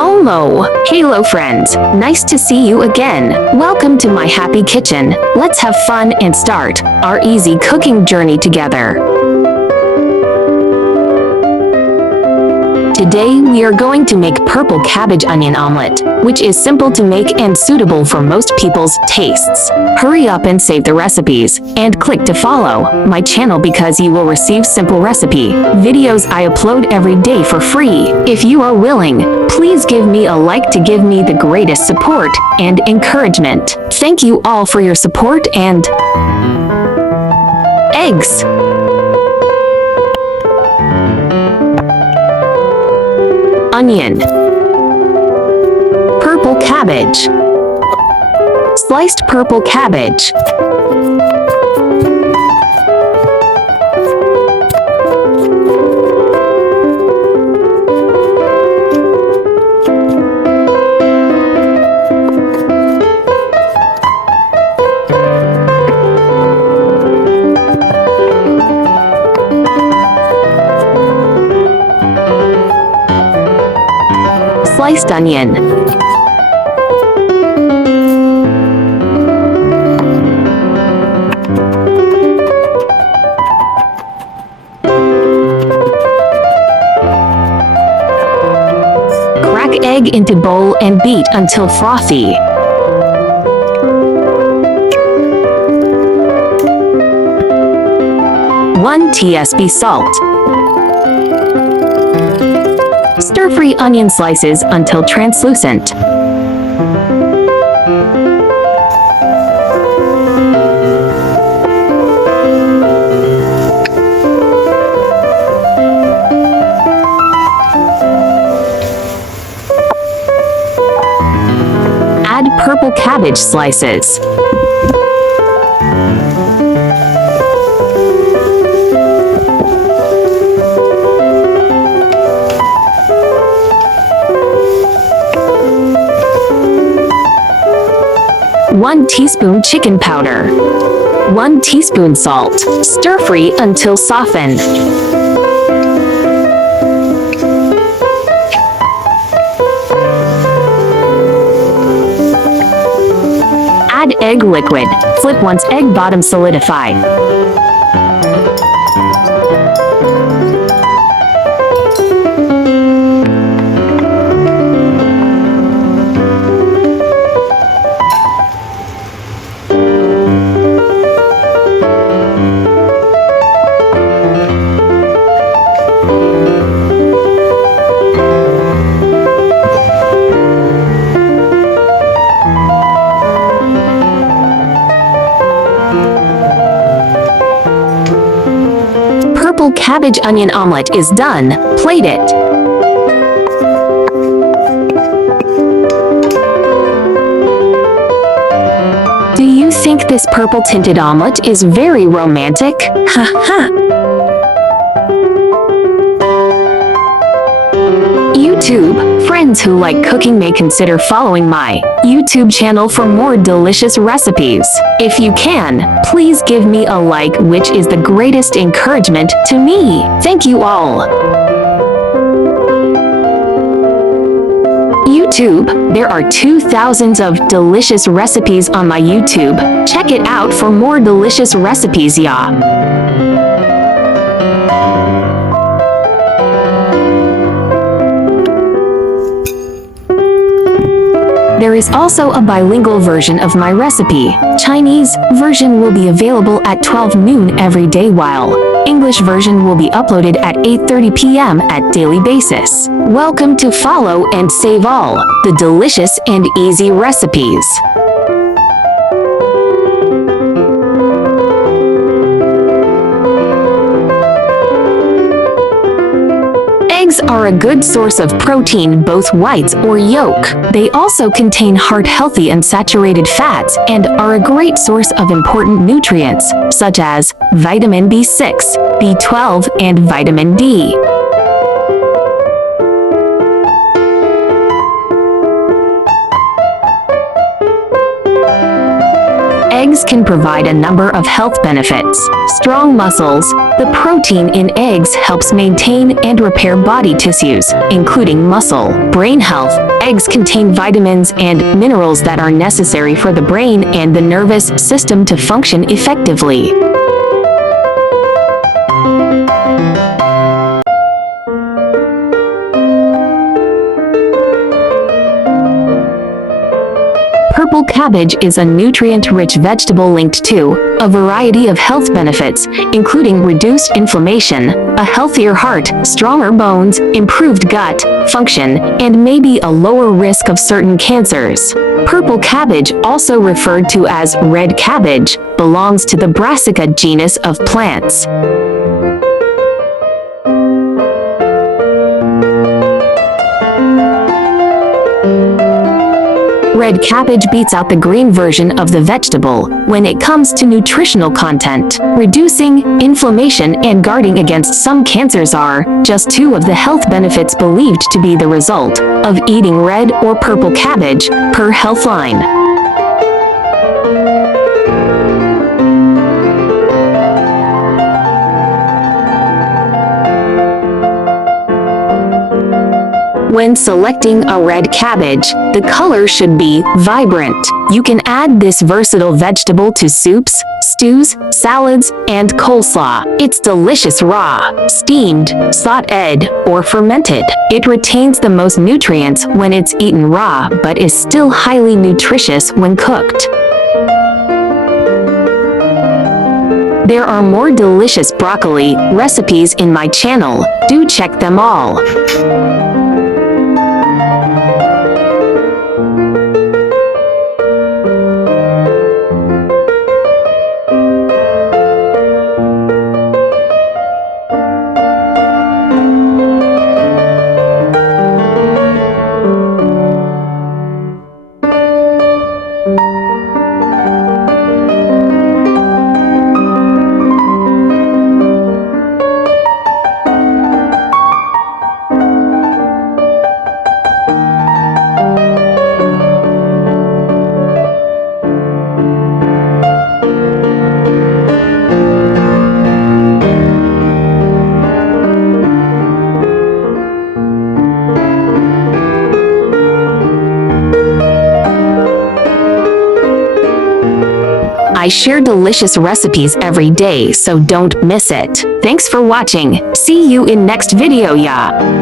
Momo! Hello friends, nice to see you again. Welcome to my happy kitchen. Let's have fun and start our easy cooking journey together. Today we are going to make purple cabbage onion omelette, which is simple to make and suitable for most people's tastes. Hurry up and save the recipes, and click to follow my channel because you will receive simple recipe videos I upload every day for free. If you are willing, please give me a like to give me the greatest support and encouragement. Thank you all for your support and eggs. Onion, purple cabbage, sliced purple cabbage, sliced onion, crack egg into bowl and beat until frothy. One teaspoon salt. Stir-fry onion slices until translucent. Add purple cabbage slices. One teaspoon chicken powder. 1 teaspoon salt. Stir-fry until softened. Add egg liquid. Flip once egg bottom solidify. Purple cabbage onion omelette is done. Plate it. Do you think this purple tinted omelette is very romantic? Ha ha! YouTube, friends who like cooking may consider following my YouTube channel for more delicious recipes. If you can, please give me a like, which is the greatest encouragement to me. Thank you all. YouTube, there are 2,000 of delicious recipes on my YouTube. Check it out for more delicious recipes, yeah. There is also a bilingual version of my recipe. Chinese version will be available at 12 noon every day, while English version will be uploaded at 8:30 p.m. at daily basis. Welcome to follow and save all the delicious and easy recipes. Eggs are a good source of protein, both whites or yolk. They also contain heart-healthy unsaturated fats and are a great source of important nutrients, such as vitamin B6, B12, and vitamin D. Eggs eggs can provide a number of health benefits. Strong muscles. The protein in eggs helps maintain and repair body tissues, including muscle. Brain health. Eggs contain vitamins and minerals that are necessary for the brain and the nervous system to function effectively. Purple cabbage is a nutrient-rich vegetable linked to a variety of health benefits, including reduced inflammation, a healthier heart, stronger bones, improved gut function, and maybe a lower risk of certain cancers. Purple cabbage, also referred to as red cabbage, belongs to the Brassica genus of plants. Red cabbage beats out the green version of the vegetable when it comes to nutritional content. Reducing inflammation and guarding against some cancers are just two of the health benefits believed to be the result of eating red or purple cabbage, per Healthline. When selecting a red cabbage, the color should be vibrant. You can add this versatile vegetable to soups, stews, salads, and coleslaw. It's delicious raw, steamed, sautéed, or fermented. It retains the most nutrients when it's eaten raw, but is still highly nutritious when cooked. There are more delicious broccoli recipes in my channel. Do check them all. I share delicious recipes every day, so don't miss it. Thanks for watching. See you in next video, ya.